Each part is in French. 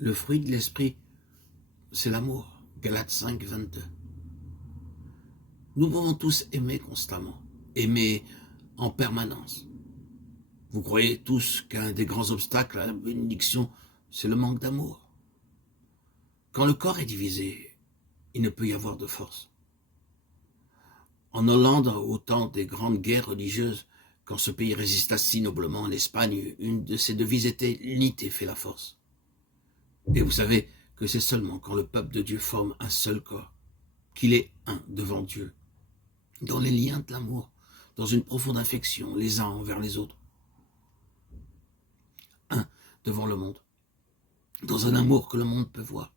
Le fruit de l'esprit, c'est l'amour. Galates 5, 22. Nous pouvons tous aimer constamment, aimer en permanence. Vous croyez tous qu'un des grands obstacles à la bénédiction, c'est le manque d'amour. Quand le corps est divisé, il ne peut y avoir de force. En Hollande, au temps des grandes guerres religieuses, quand ce pays résista si noblement, en Espagne, une de ses devises était « l'unité fait la force ». Et vous savez que c'est seulement quand le peuple de Dieu forme un seul corps, qu'il est un devant Dieu, dans les liens de l'amour, dans une profonde affection les uns envers les autres, un devant le monde, dans un amour que le monde peut voir.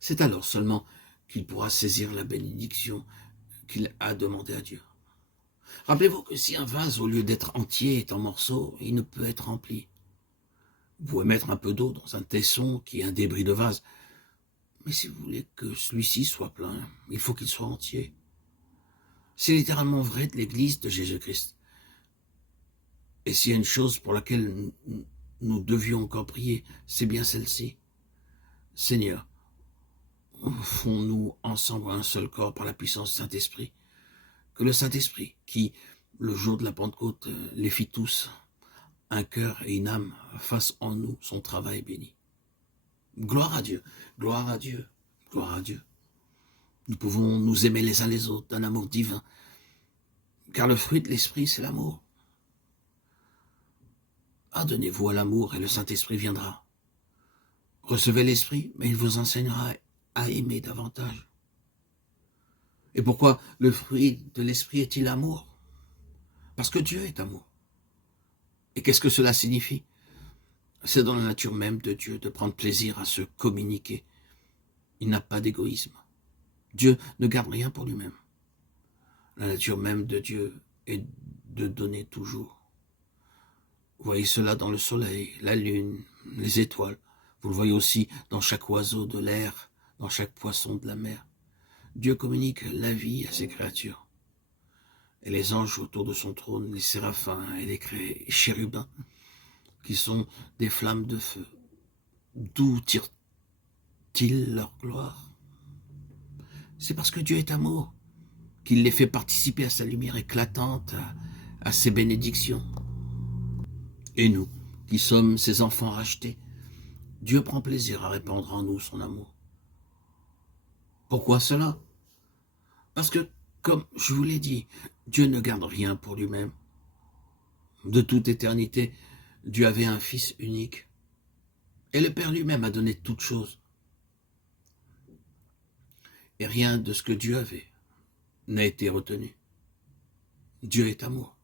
C'est alors seulement qu'il pourra saisir la bénédiction qu'il a demandée à Dieu. Rappelez-vous que si un vase, au lieu d'être entier, est en morceaux, il ne peut être rempli. Vous pouvez mettre un peu d'eau dans un tesson qui est un débris de vase, mais si vous voulez que celui-ci soit plein, il faut qu'il soit entier. C'est littéralement vrai de l'Église de Jésus-Christ. Et s'il y a une chose pour laquelle nous devions encore prier, c'est bien celle-ci. Seigneur, fons-nous ensemble un seul corps par la puissance du Saint-Esprit. Que le Saint-Esprit, qui, le jour de la Pentecôte, les fit tous, un cœur et une âme, fasse en nous son travail béni. Gloire à Dieu, gloire à Dieu, gloire à Dieu. Nous pouvons nous aimer les uns les autres d'un amour divin, car le fruit de l'Esprit, c'est l'amour. Adonnez-vous à l'amour et le Saint-Esprit viendra. Recevez l'Esprit, mais il vous enseignera à aimer davantage. Et pourquoi le fruit de l'Esprit est-il l'amour? Parce que Dieu est amour. Et qu'est-ce que cela signifie? C'est dans la nature même de Dieu de prendre plaisir à se communiquer. Il n'a pas d'égoïsme. Dieu ne garde rien pour lui-même. La nature même de Dieu est de donner toujours. Vous voyez cela dans le soleil, la lune, les étoiles. Vous le voyez aussi dans chaque oiseau de l'air, dans chaque poisson de la mer. Dieu communique la vie à ses créatures. Et les anges autour de son trône, les séraphins et les chérubins, qui sont des flammes de feu, d'où tirent-ils leur gloire? C'est parce que Dieu est amour, qu'il les fait participer à sa lumière éclatante, à ses bénédictions. Et nous, qui sommes ses enfants rachetés, Dieu prend plaisir à répandre en nous son amour. Pourquoi cela? Parce que, comme je vous l'ai dit, Dieu ne garde rien pour lui-même. De toute éternité, Dieu avait un Fils unique. Et le Père lui-même a donné toutes choses. Et rien de ce que Dieu avait n'a été retenu. Dieu est amour.